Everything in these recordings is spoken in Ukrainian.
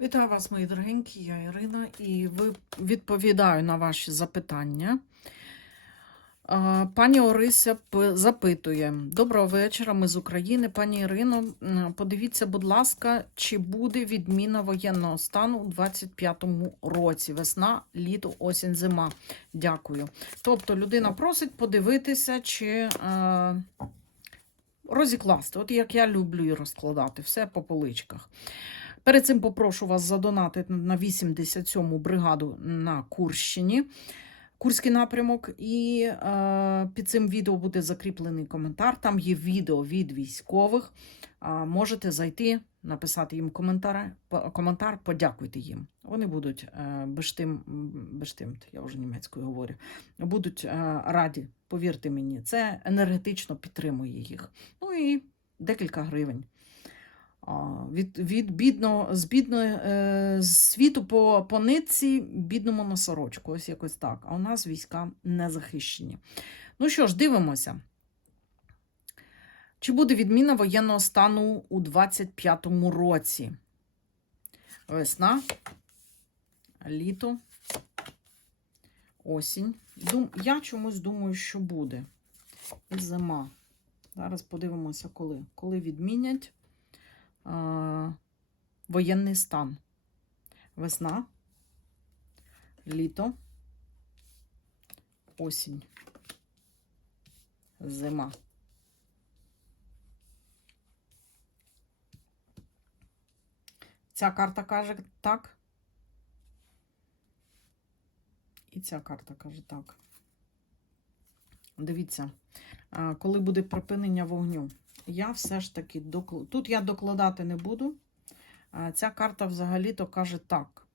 Вітаю вас, мої дорогенькі, я Ірина, і відповідаю на ваші запитання. Пані Орися запитує: Доброго вечора, ми з України. Пані Ірино, подивіться, будь ласка, чи буде відміна воєнного стану у 25-му році? Весна, літо, осінь, зима. Дякую. Тобто людина просить подивитися, чи розікласти. От як я люблю і розкладати, все по поличках. Перед цим попрошу вас задонатити на 87-му бригаду на Курщині, Курський напрямок. І е, під цим відео буде закріплений коментар. Там є відео від військових. Е, можете зайти, написати їм коментар, коментар, подякуйте їм. Вони будуть е, бештим, бештим, я вже німецькою говорю, будуть е, раді, повірте мені, це енергетично підтримує їх. Ну і декілька гривень. Від, від бідного, з бідної е, світу по, по нитці, бідному на сорочку. Ось якось так. А у нас війська не захищені. Ну що ж, дивимося. Чи буде відміна воєнного стану у 25-му році? Весна, літо, осінь. Дум, я чомусь думаю, що буде. І зима. Зараз подивимося, коли. Коли відмінять воєнний стан. Весна, літо, осінь, зима. Ця карта каже так. І ця карта каже так. Дивіться, коли буде припинення вогню я все ж таки докл... тут я докладати не буду. Ця карта взагалі-то каже так.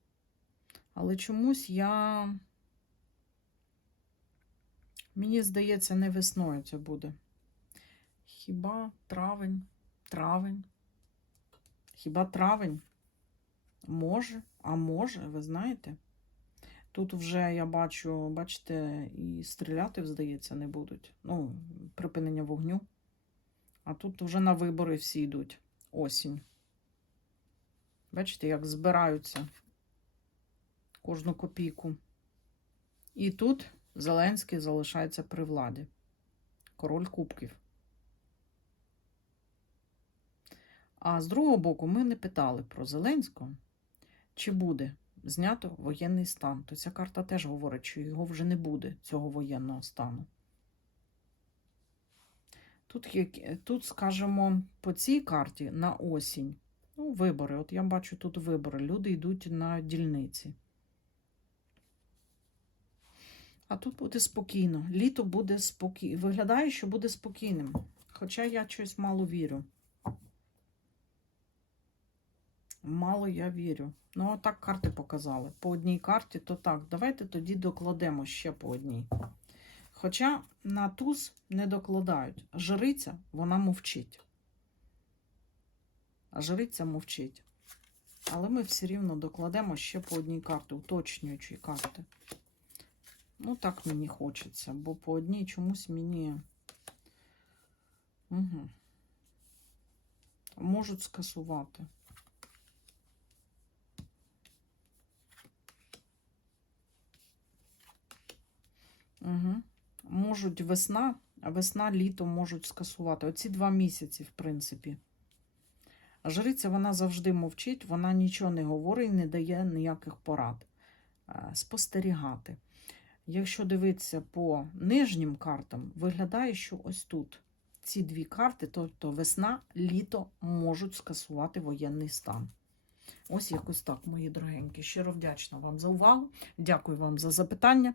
Але чомусь я. Мені здається, не весною це буде. Хіба травень? Травень? Хіба травень? Може, а може, ви знаєте? Тут вже я бачу, бачите, і стріляти, здається, не будуть. Ну, припинення вогню. А тут вже на вибори всі йдуть. Осінь. Бачите, як збираються кожну копійку. І тут Зеленський залишається при владі. Король Кубків. А з другого боку, ми не питали про Зеленського, чи буде знято воєнний стан. То ця карта теж говорить, що його вже не буде, цього воєнного стану. Тут, тут, скажімо, по цій карті на осінь. Ну, вибори. От я бачу тут вибори. Люди йдуть на дільниці. А тут буде спокійно. Літо буде спокійно. Виглядає, що буде спокійним. Хоча я щось мало вірю. Мало я вірю. Ну, а так карти показали. По одній карті, то так. Давайте тоді докладемо ще по одній. Хоча на туз не докладають. Жриця, вона мовчить. А жриця мовчить. Але ми все рівно докладемо ще по одній карті, уточнюючій карти. Ну, так мені хочеться, бо по одній чомусь мені. Угу. Можуть скасувати. Угу. Можуть весна, весна, літо можуть скасувати. Оці два місяці, в принципі. Жриця вона завжди мовчить, вона нічого не говорить і не дає ніяких порад. Е, Спостерігати. Якщо дивитися по нижнім картам, виглядає, що ось тут ці дві карти, тобто весна, літо, можуть скасувати воєнний стан. Ось якось так, мої дорогенькі. Щиро вдячна вам за увагу. Дякую вам за запитання.